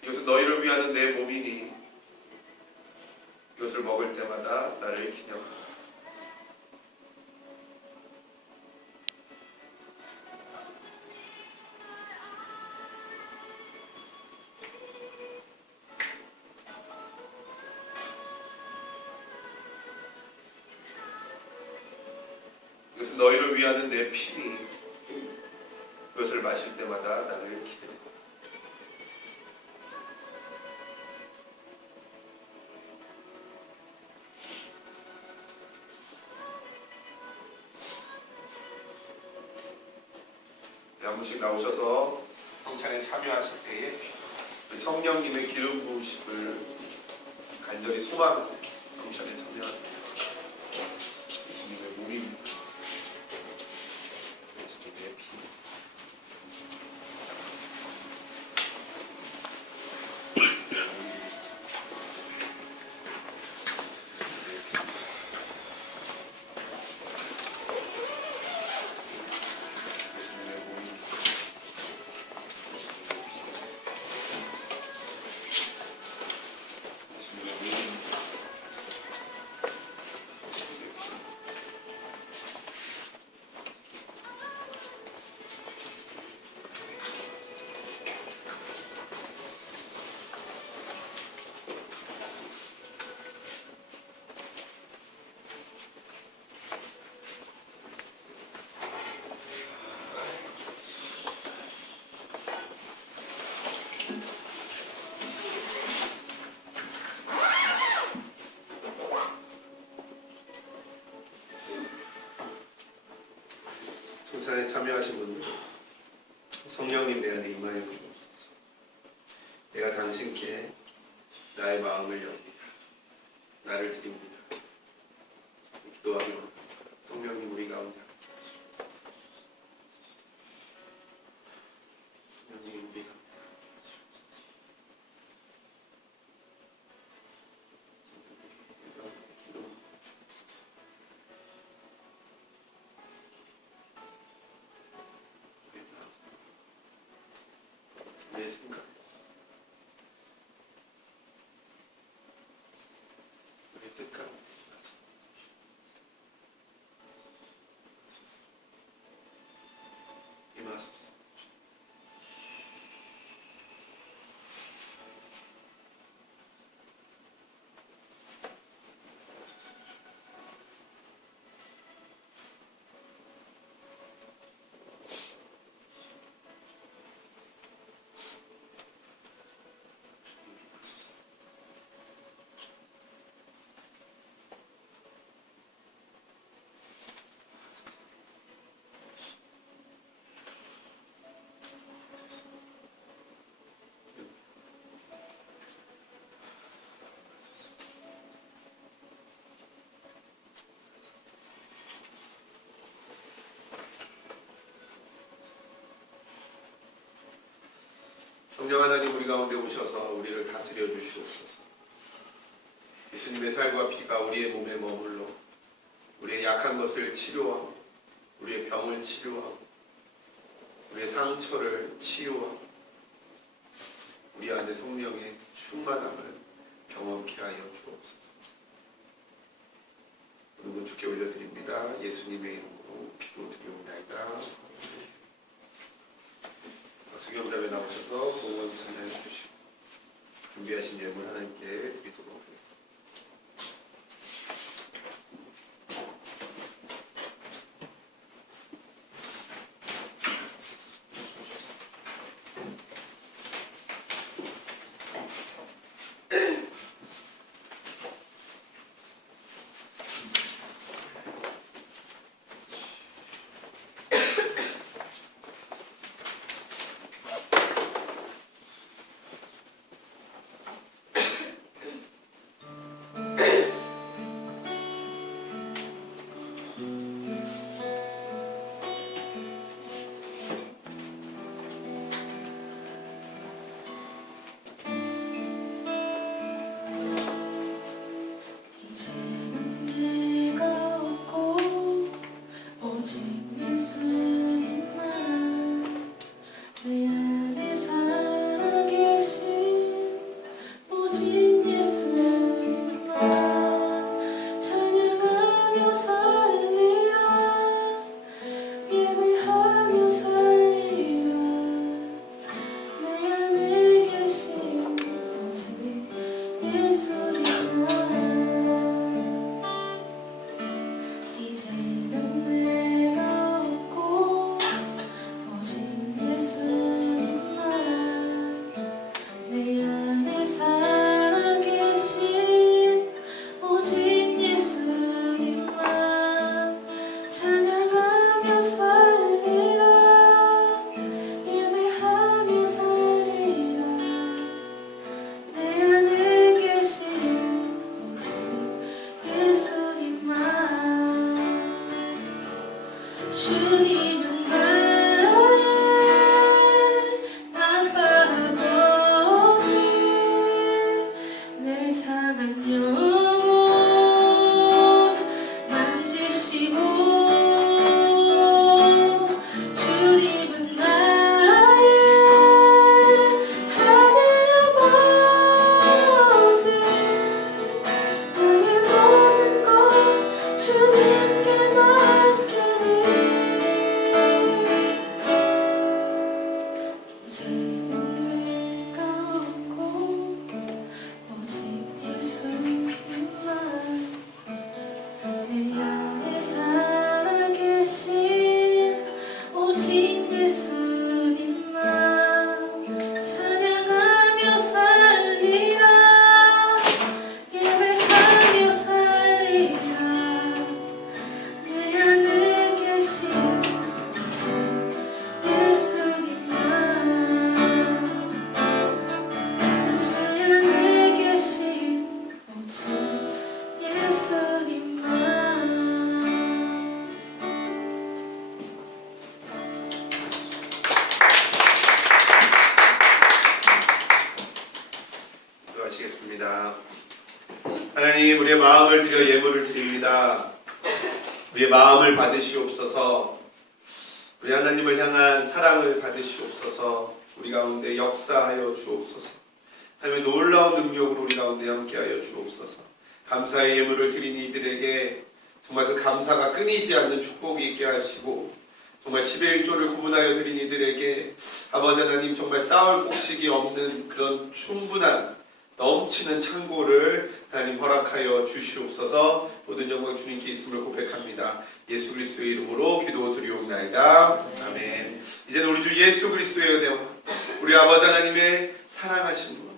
이것은 너희를 위하는 내 몸이니 이것을 먹을 때마다 나를 기념하라. 이것은 너희를 위하는 내 피니 그것을 마실 때마다 나를 기념하라. 한 분씩 나오셔서 성찬에 참여하실 때에 성령님의 기름 부으심을 간절히 소망하고 성찬에 참여합니다. 예수님의 몸입니다. 예수님의 피. 참여하신 분들 성령님 내 안에 임하여 주옵소서. 내가 당신께 나의 마음을 엽니다. 나를 드립니다. 기도하기로 합니다. 성령님 우리 가운데 성령님 우리 가운데 내 생각, 우리 뜻 가운데 임하소서. 성령 하나님 우리 가운데 오셔서 우리를 다스려 주시옵소서. 예수님의 살과 피가 우리의 몸에 머물러 우리의 약한 것을 치료하고 우리의 병을 치료하고 우리의 상처를 치유하고 우리 안에 성령의 충만함을 경험케 하여 주옵소서. 오늘 주께 올려드립니다. 예수님의 이름으로 기도드리옵나이다. 수경자에 나오셔서 공원 찬양해 주시고 준비하신 예물 하나님께 드리도록 하겠습니다. 하나님, 우리의 마음을 드려 예물을 드립니다. 우리의 마음을 받으시옵소서. 우리 하나님을 향한 사랑을 받으시옵소서. 우리 가운데 역사하여 주옵소서. 하나님의 놀라운 능력으로 우리 가운데 함께하여 주옵소서. 감사의 예물을 드린 이들에게 정말 그 감사가 끊이지 않는 축복이 있게 하시고, 정말 10의 1조를 구분하여 드린 이들에게 아버지 하나님 정말 쌓을 곡식이 없는 그런 충분한 넘치는 창고를 하나님 허락하여 주시옵소서. 모든 영광 주님께 있음을 고백합니다. 예수 그리스도의 이름으로 기도 드리옵나이다. 아멘. 이제는 우리 주 예수 그리스도의 은혜와 우리 아버지 하나님의 사랑하심과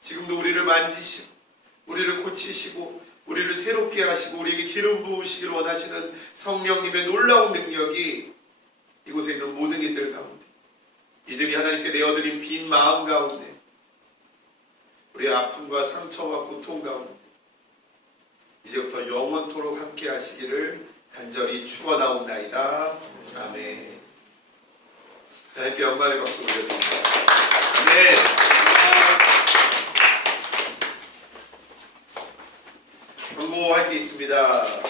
지금도 우리를 만지시고 우리를 고치시고 우리를 새롭게 하시고 우리에게 기름 부으시기를 원하시는 성령님의 놀라운 능력이 이곳에 있는 모든 이들 가운데, 이들이 하나님께 내어드린 빈 마음 가운데, 우리의 아픔과 상처와 고통 가운데 이제부터 영원토록 함께 하시기를 간절히 축원하옵나이다. 아멘. 하나님께 영광의 박수 올려드립니다. 아멘. 경고할 게 있습니다.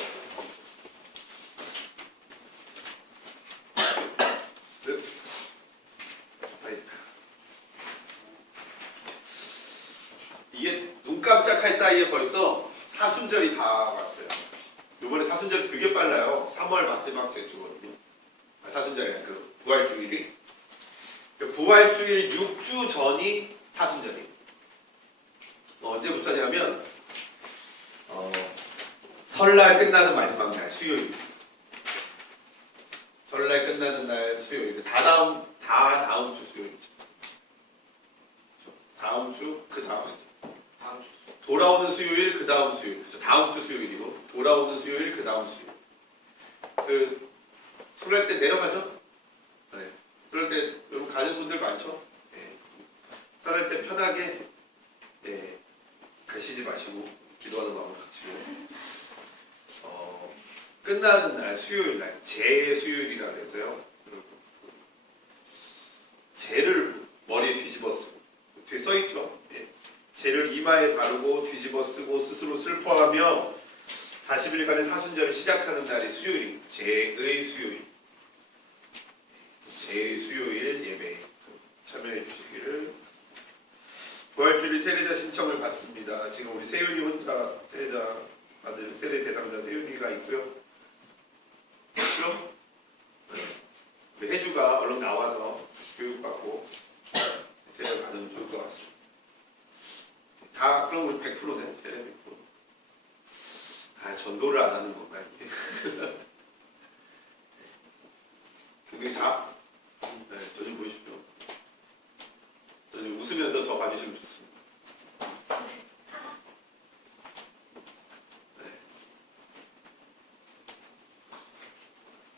이게 눈 깜짝할 사이에 벌써 사순절이 다 왔어요. 이번에 사순절이 되게 빨라요. 3월 마지막 주거든요. 사순절이 아니라 그 부활주일이. 부활주일 6주 전이 사순절이에요. 언제부터냐면 설날 끝나는 마지막 날 수요일. 설날 끝나는 날 수요일. 다 다음 주 수요일이죠. 다음 주 그 다음이죠. 다음 주 돌아오는 수요일 그 다음 수요일. 다음 주 수요일이고 돌아오는 수요일 그 다음 수요일. 그 설날 때 내려가죠. 네. 그럴 때 여러분 가는 분들 많죠. 네. 설날 때 편하게 가시지 마시고 기도하는 마음을 가지고 끝나는 날 수요일 날 재수요일이라 그래서요. 재를 머리에 뒤집어 쓰고 뒤에 써 있죠. 재를 이마에 바르고 뒤집어 쓰고 스스로 슬퍼하며 40일간의 사순절을 시작하는 날이 수요일입니다. 재의 수요일. 재의 수요일 예배에 참여해 주시기를. 부활주일 세례자 신청을 받습니다. 지금 우리 세윤이 혼자 세례자 받을 세례 대상자 세윤이가 있고요. 그렇죠? 우리 혜주가 얼른 나와서 교육받고 세례 받으면 좋을 것 같습니다. 다 그럼 우리 100%네. 세례 100%. 전도를 안 하는 건가 이게. 굉장히 네, 저 좀 보십시오. 저 좀 웃으면서 저 봐주시면 좋습니다. 네.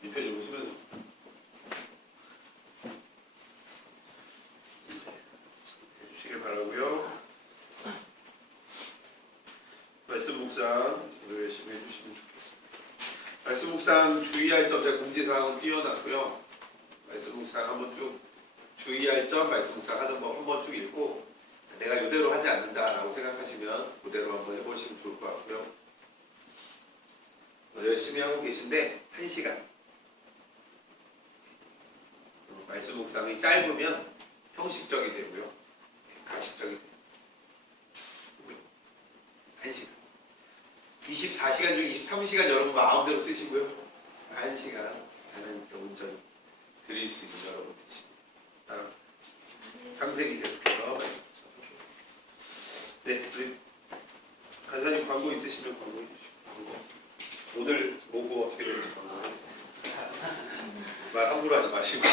밑에 좀 웃으면서. 해주시길 바라고요. 말씀 묵상 오늘 열심히 해주시면 좋겠습니다. 말씀 묵상 주의할 점, 제가 공지사항은 띄워놨고요. 말씀 묵상 한번 쭉 주의할 점, 말씀 묵상 하는 법 한번 쭉 읽고 내가 이대로 하지 않는다라고 생각하시면 그대로 한번 해보시면 좋을 것 같고요. 열심히 하고 계신데 1시간 말씀 묵상이 짧으면 형식적이 되고요. 가식적이 돼요. 1시간 24시간 중 23시간 여러분 마음대로 쓰시고요. 1시간 하나님께 온전히 드릴 수 있는 여러분 되십니다. 상세히 계속해서 말씀 주십시오. 네, 우리 간사님 광고 있으시면 광고해 주시고 오늘 뭐고 어떻게 되는지 광고해 말 함부로 하지 마시고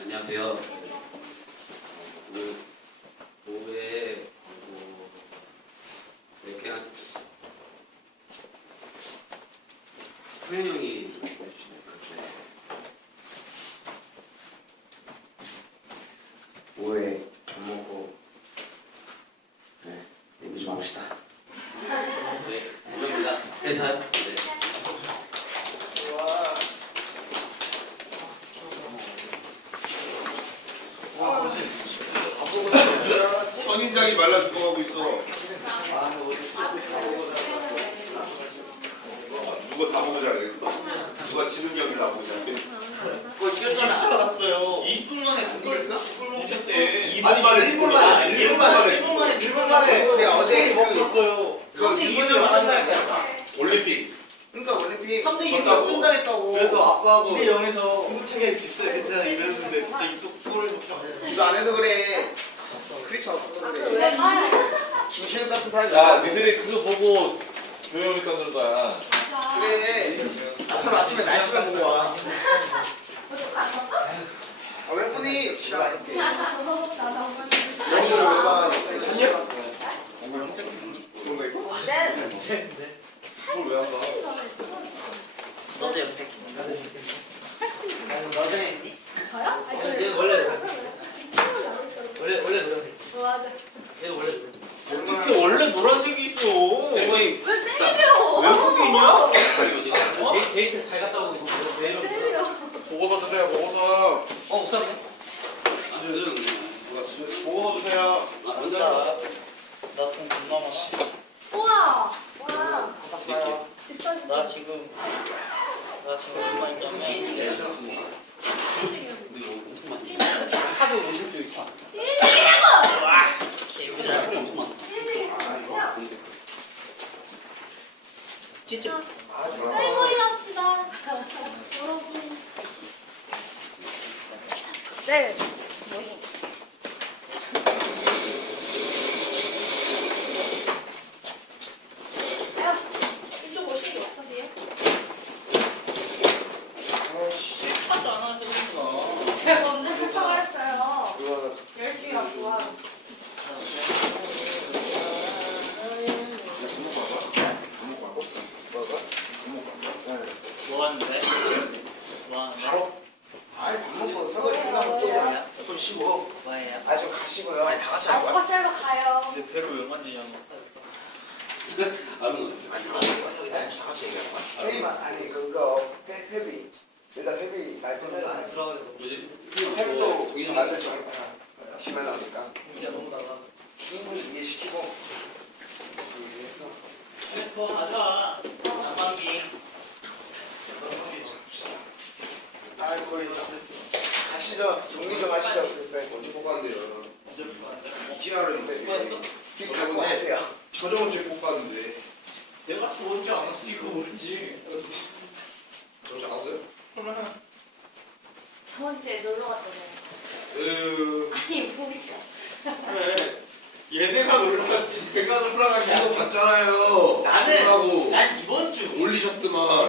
안녕하세요. 오늘 오후에 그냥 소영 형이 좀 해주시면 오후에 밥 먹고 얘기 좀 합시다. 네, 감사합니다. 회사 네. 와, 멋있으시죠. 말라 죽어가고 있어. 누가 다 보자 그래. 누가 지는 경기 다 보자. 그거 이겼잖아. 알았어요. 20분 만에 그걸 했어? 그걸 먹었대. 아니 말해 1분 만에 1분 만에 1분 만에 내가 어제 먹었어요. 그거 2분 만에 올림픽. 그러니까 원래થી 3대 2로 졌다고? 역전다 했다고. 그래서 아빠하고 2대 0에서 승부차기 할 수 있어요. 괜찮아 이랬는데 갑자기 또 골을 먹혀. 이거 안 해서 그래. 크리처 없어서 그래. 왜 말해? 김시현 같은 사람이 야, 니들이 그거 보고 조용히 떠는 거야. 그래. 나처럼 아침에 날씨만 보고 와. 아, 왜 보니? 시간 있게. 여기를 왜 봐? 산이야? 그런 거 있고? 그걸 왜 안 봐? 너도 염색. 너도 했니? 저요? 아니, 얘 저요. 원래 원래 노란색. 맞아. 얘 원래 어떻게 원래 노란색이 있어? 선생님 왜 때려? 외국인이야? 어? 데이트 잘 갔다 오고 내려. 때려. 보고서 드세요. 보고서. 옥상에? 보고서 드세요. 나돈 겁나 많아. 우와. 와. 비싸게. 나 지금 얼마 있냐면 카드 50조 있어. 와, 개부자. 진짜. 쌀머리 합시다. 여러분. 네. 야, 이쪽 오시는 게 어떠세요? 카드 안 하는데 그런가? 제가 언제 실패를 했어요. 이거 열심히 갖고 와. 뭐 하는데? 뭐 하는데? 바로. 아이 밥 먹고 설거지 끝나면 쪽으로 좀 쉬고. 뭐해요? 아 좀 가시고요. 아니 다 같이 할 거야. 아빠 셀로 가요. 내 배를 왜 만지냐고. 아니 다 같이 얘기할 거야. 회의만 아니 그거 회비. 일단 회비 날 때는 안 들어. 회비도 만들지 말고 집에 나오니까 이게 너무 달라. 충분히 이해시키고 위해서. 그거 가져와. 나방기. 아 거의 가시죠. 정리 좀 하시죠. 글쎄. 언제 뽑았는데요? 뭐 TR은 했어? 픽 갖고 하세요. 최종 책 뽑았는데. 내가 좋은지 안 했으니까 모르지. 그러지 않았어요? 저번 주에 놀러 갔잖아요. 아니, 보니까. 그래. 얘네가 놀러 갔지. 내가 놀러 가냐. 봤잖아요. 나는- 하고 난 이번 주 올리셨더만.